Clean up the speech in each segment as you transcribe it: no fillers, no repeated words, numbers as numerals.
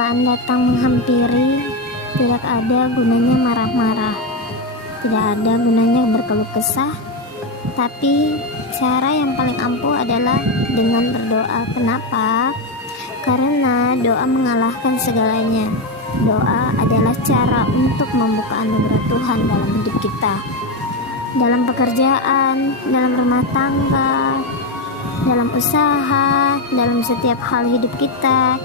cobaan datang menghampiri, tidak ada gunanya marah-marah, tidak ada gunanya berkeluh kesah, tapi cara yang paling ampuh adalah dengan berdoa. Kenapa? Karena doa mengalahkan segalanya. Doa adalah cara untuk membuka anugerah Tuhan dalam hidup kita, dalam pekerjaan, dalam rumah tangga, dalam usaha, dalam setiap hal hidup kita.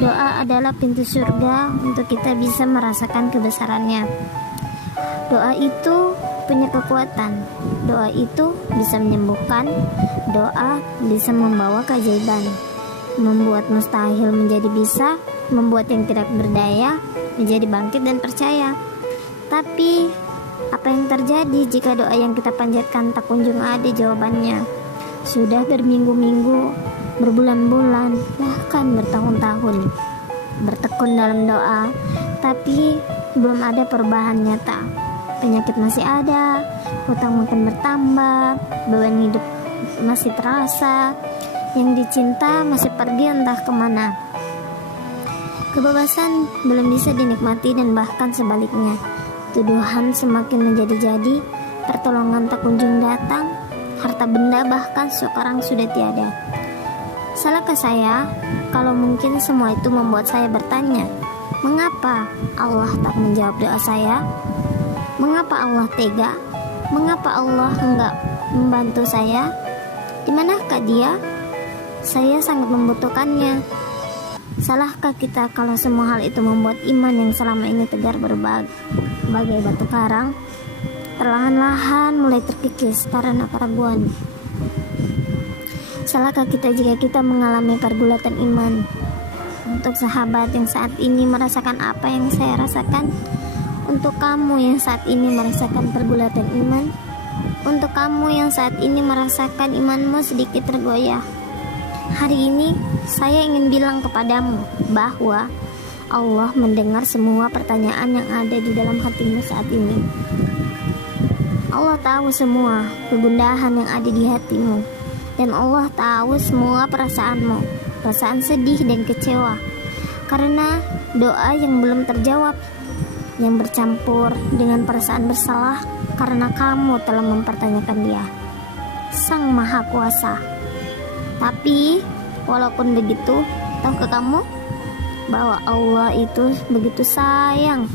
Doa adalah pintu surga untuk kita bisa merasakan kebesarannya. Doa itu punya kekuatan. Doa itu bisa menyembuhkan. Doa bisa membawa keajaiban, membuat mustahil menjadi bisa, membuat yang tidak berdaya menjadi bangkit dan percaya. Tapi apa yang terjadi jika doa yang kita panjatkan tak kunjung ada jawabannya? Sudah berminggu-minggu, berbulan-bulan, bahkan bertahun-tahun bertekun dalam doa, tapi belum ada perubahan nyata. Penyakit masih ada, hutang makin bertambah, beban hidup masih terasa, yang dicinta masih pergi entah kemana. Kebebasan belum bisa dinikmati dan bahkan sebaliknya. Tuduhan semakin menjadi-jadi, pertolongan tak kunjung datang, harta benda bahkan sekarang sudah tiada. Salahkah saya kalau mungkin semua itu membuat saya bertanya, mengapa Allah tak menjawab doa saya? Mengapa Allah tega? Mengapa Allah enggak membantu saya? Di manakah Dia? Saya sangat membutuhkannya. Salahkah kita kalau semua hal itu membuat iman yang selama ini tegar berbagai batu karang perlahan-lahan mulai terkikis karena keraguan? Salahkah kita jika kita mengalami pergulatan iman? Untuk sahabat yang saat ini merasakan apa yang saya rasakan, untuk kamu yang saat ini merasakan pergulatan iman, untuk kamu yang saat ini merasakan imanmu sedikit tergoyah, hari ini saya ingin bilang kepadamu bahwa Allah mendengar semua pertanyaan yang ada di dalam hatimu saat ini. Allah tahu semua kegundahan yang ada di hatimu, dan Allah tahu semua perasaanmu, perasaan sedih dan kecewa karena doa yang belum terjawab, yang bercampur dengan perasaan bersalah karena kamu telah mempertanyakan Dia, Sang Maha Kuasa. Tapi walaupun begitu, tahukah kamu bahwa Allah itu begitu sayang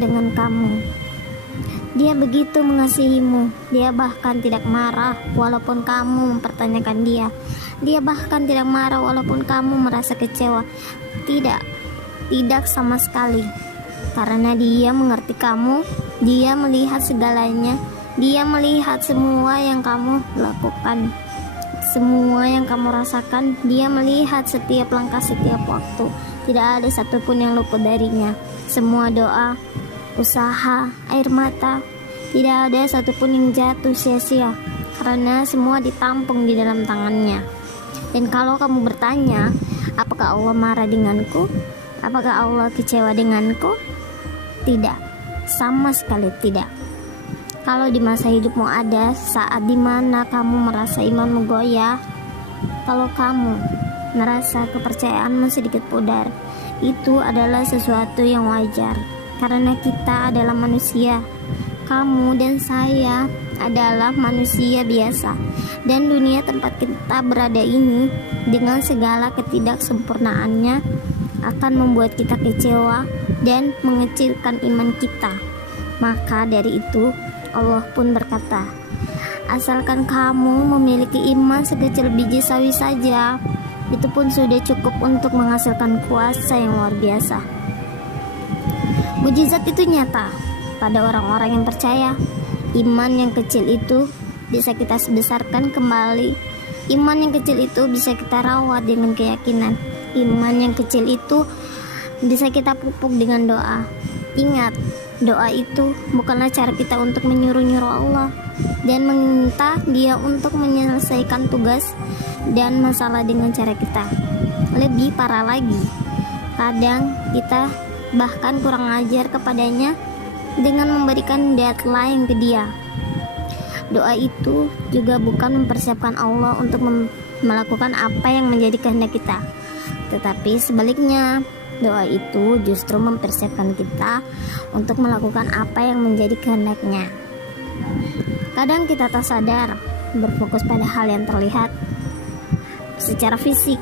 dengan kamu. Dia begitu mengasihimu. Dia bahkan tidak marah walaupun kamu mempertanyakan Dia. Dia bahkan tidak marah walaupun kamu merasa kecewa. Tidak sama sekali. Karena Dia mengerti kamu. Dia melihat segalanya. Dia melihat semua yang kamu lakukan, semua yang kamu rasakan. Dia melihat setiap langkah, setiap waktu. Tidak ada satupun yang luput darinya. Semua doa, usaha, air mata, tidak ada satupun yang jatuh sia-sia, karena semua ditampung di dalam tangannya. Dan kalau kamu bertanya, apakah Allah marah denganku? Apakah Allah kecewa denganku? Tidak, sama sekali tidak. Kalau di masa hidupmu ada saat dimana kamu merasa imanmu goyah, kalau kamu merasa kepercayaanmu sedikit pudar, itu adalah sesuatu yang wajar, karena kita adalah manusia. Kamu dan saya adalah manusia biasa, dan dunia tempat kita berada ini dengan segala ketidaksempurnaannya akan membuat kita kecewa dan mengecilkan iman kita. Maka dari itu Allah pun berkata, asalkan kamu memiliki iman sekecil biji sawi saja, itu pun sudah cukup untuk menghasilkan kuasa yang luar biasa. Mujizat itu nyata pada orang-orang yang percaya. Iman yang kecil itu bisa kita besarkan kembali. Iman yang kecil itu bisa kita rawat dengan keyakinan. Iman yang kecil itu bisa kita pupuk dengan doa. Ingat, doa itu bukanlah cara kita untuk menyuruh-nyuruh Allah dan meminta Dia untuk menyelesaikan tugas dan masalah dengan cara kita. Lebih parah lagi, kadang kita bahkan kurang ajar kepadanya dengan memberikan deadline ke Dia. Doa itu juga bukan mempersiapkan Allah untuk melakukan apa yang menjadi kehendak kita, tetapi sebaliknya Doa itu justru mempersiapkan kita untuk melakukan apa yang menjadi kehendaknya. Kadang kita tak sadar berfokus pada hal yang terlihat secara fisik,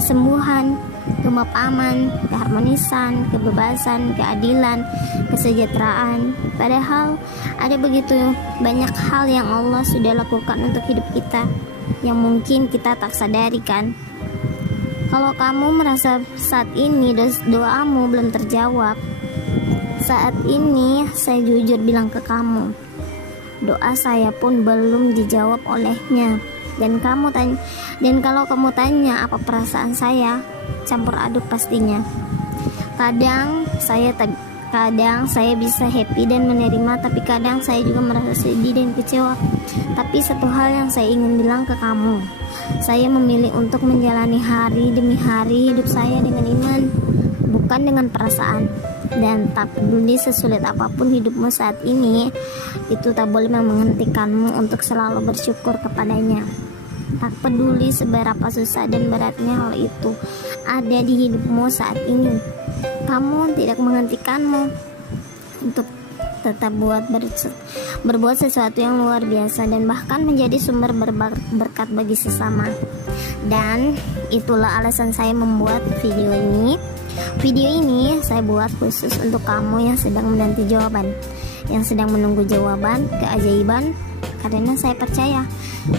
kesembuhan, kemapanan, keharmonisan, kebebasan, keadilan, kesejahteraan. Padahal ada begitu banyak hal yang Allah sudah lakukan untuk hidup kita yang mungkin kita tak sadari kan. Kalau kamu merasa saat ini doamu belum terjawab, saat ini saya jujur bilang ke kamu, doa saya pun belum dijawab olehnya. Dan kalau kamu tanya apa perasaan saya, campur aduk pastinya. Kadang saya bisa happy dan menerima, tapi kadang saya juga merasa sedih dan kecewa. Tapi satu hal yang saya ingin bilang ke kamu, saya memilih untuk menjalani hari demi hari hidup saya dengan iman, bukan dengan perasaan. Dan tak peduli sesulit apapun hidupmu saat ini, itu tak boleh menghentikanmu untuk selalu bersyukur kepadanya. Tak peduli seberapa susah dan beratnya hal itu ada di hidupmu saat ini, kamu tidak menghentikanmu untuk tetap berbuat sesuatu yang luar biasa dan bahkan menjadi sumber berkat bagi sesama. Dan itulah alasan saya membuat video ini. Video ini saya buat khusus untuk kamu yang sedang menanti jawaban, yang sedang menunggu jawaban keajaiban, karena saya percaya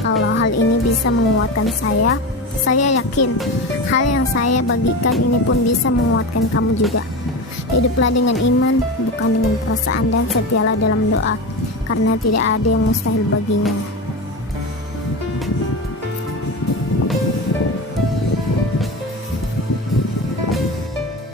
kalau hal ini bisa menguatkan saya. Saya yakin hal yang saya bagikan ini pun bisa menguatkan kamu juga. Hiduplah dengan iman, bukan dengan perasaan, dan setialah dalam doa, karena tidak ada yang mustahil baginya.